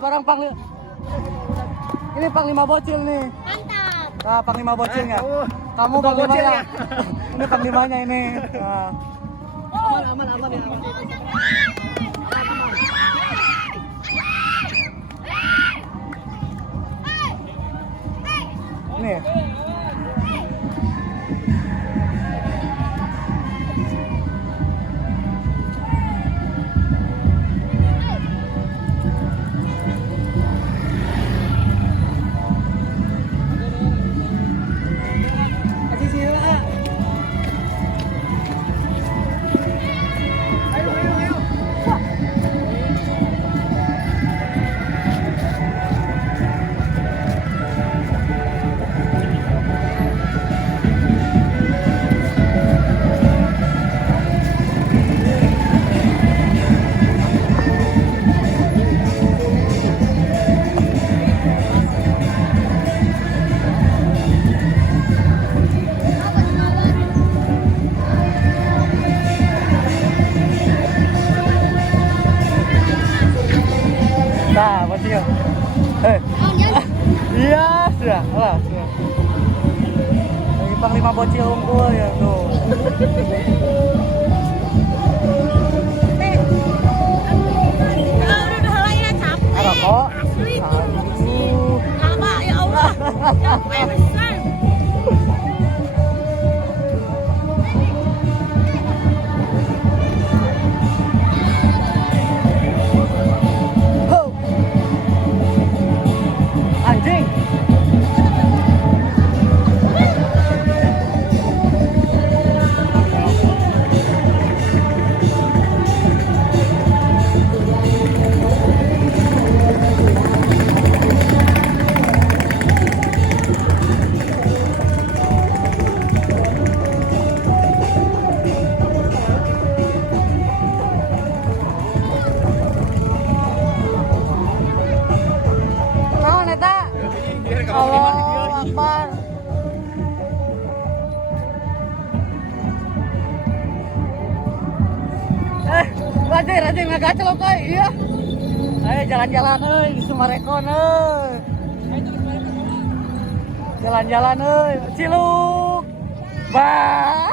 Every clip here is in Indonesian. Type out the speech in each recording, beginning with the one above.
Barang Panglima. Ini Panglima bocil nih. Mantap. Nah, Panglima bocilnya. Kamu Panglimanya. Ini Panglimanya ini. Nah. Aman ya. Nih. Nah, bocil. Iya, sudah. Alah, sudah. Lagi Panglima bocil unggul ya tuh. Udah lah ya capek. Ada kok. Lama ya Allah. Capek besar. Ho. Anjing. Naon eta? Allahu Akbar. Rajin ngagacelok euy, iya. Ayo jalan-jalan euy di Sumarekon euy. Jalan-jalan euy, Ciluk. Bah.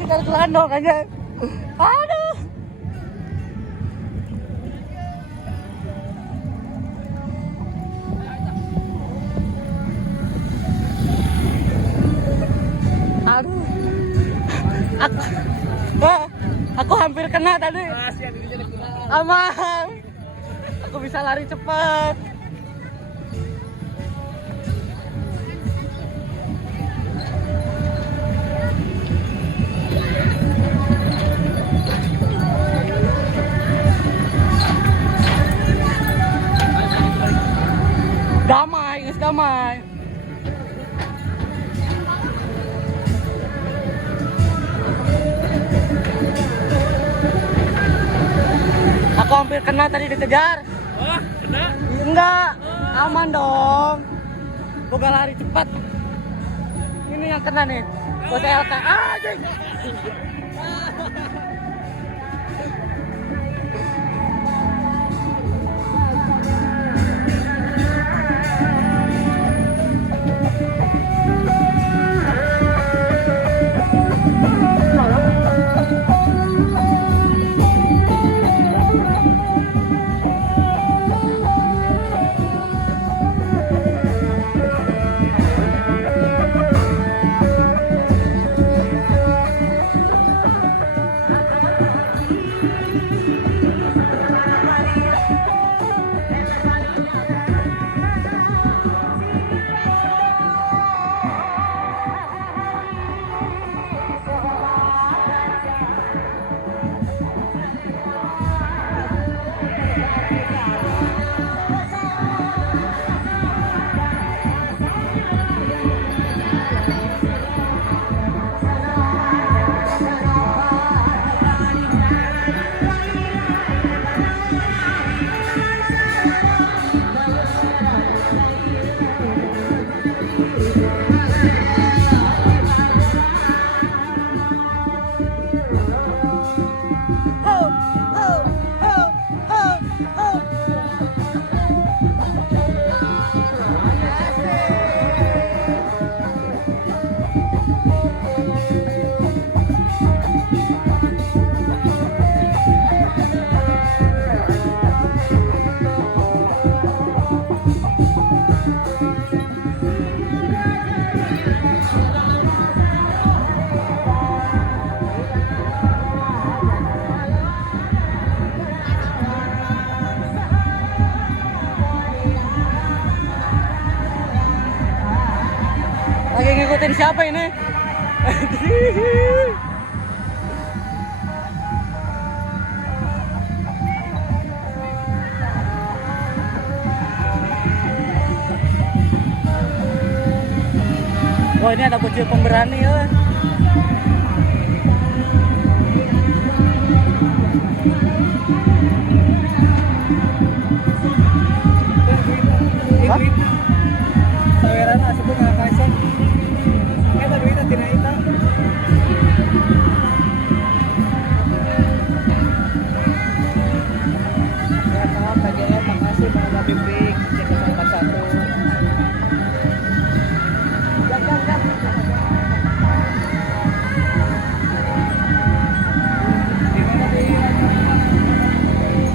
Kita celandok aja. Aduh. Aduh. Aku hampir kena tadi. Aman. Aku bisa lari cepat. Damai, guys, damai. Aku hampir kena tadi dikejar. Wah, kena? Enggak, aman dong. Boga lari cepat. Ini yang kena nih. Bos LK. Anjing. Ngikutin siapa ini? Wah, ini ada bocil pemberani ya. Hah? Saweran asup ngakasan. Kita duitnya tina ita. Ya, maaf KGM, makasih Bang Bimbing, jaga 41.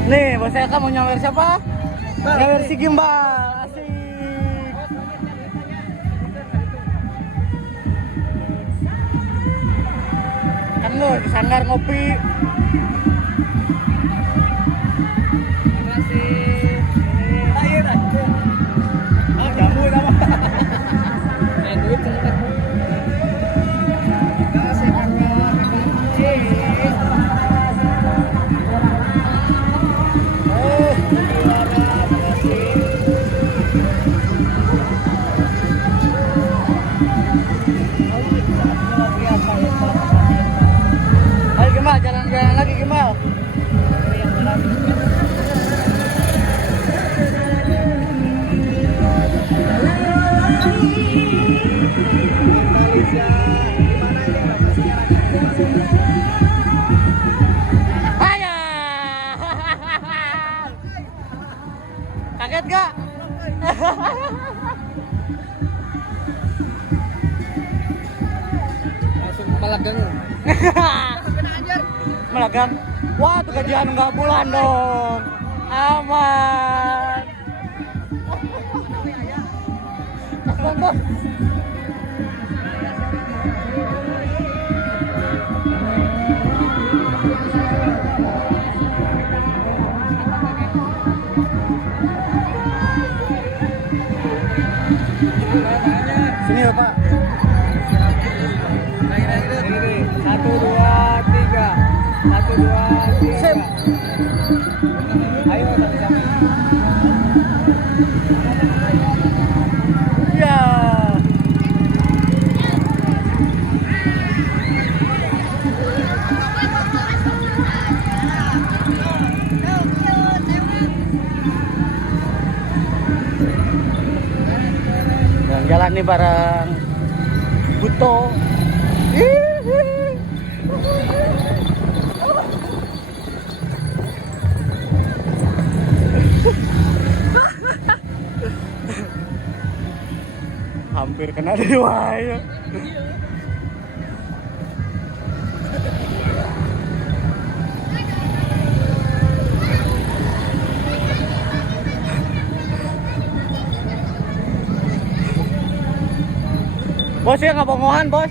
Nih, bos saya mau nyawer siapa? Nyawer si Gimbal, asik. Kan lo di sanggar ngopi. Terima kasih. Air aja. Oh, jamu apa? Duit cepet. Terima kasih kakak. Oh, terima kasih. Ayo Gimbal, jalan-jalan lagi Gimbal. Malaysia, di mana ini lokasinya? Ayah. Kaget gak? Langsung melegang. Melagang. Wah, tuh gajian nggak bulan dong. Aman. Bos, bos. Sini ya Pak. Ini 1, 2, 3. 1, 2, 3. Sip. Ayo sama-sama. Ya. Jalan nih bareng Buto. Hampir kena diwayo. Bos ya nggak bongohan bos.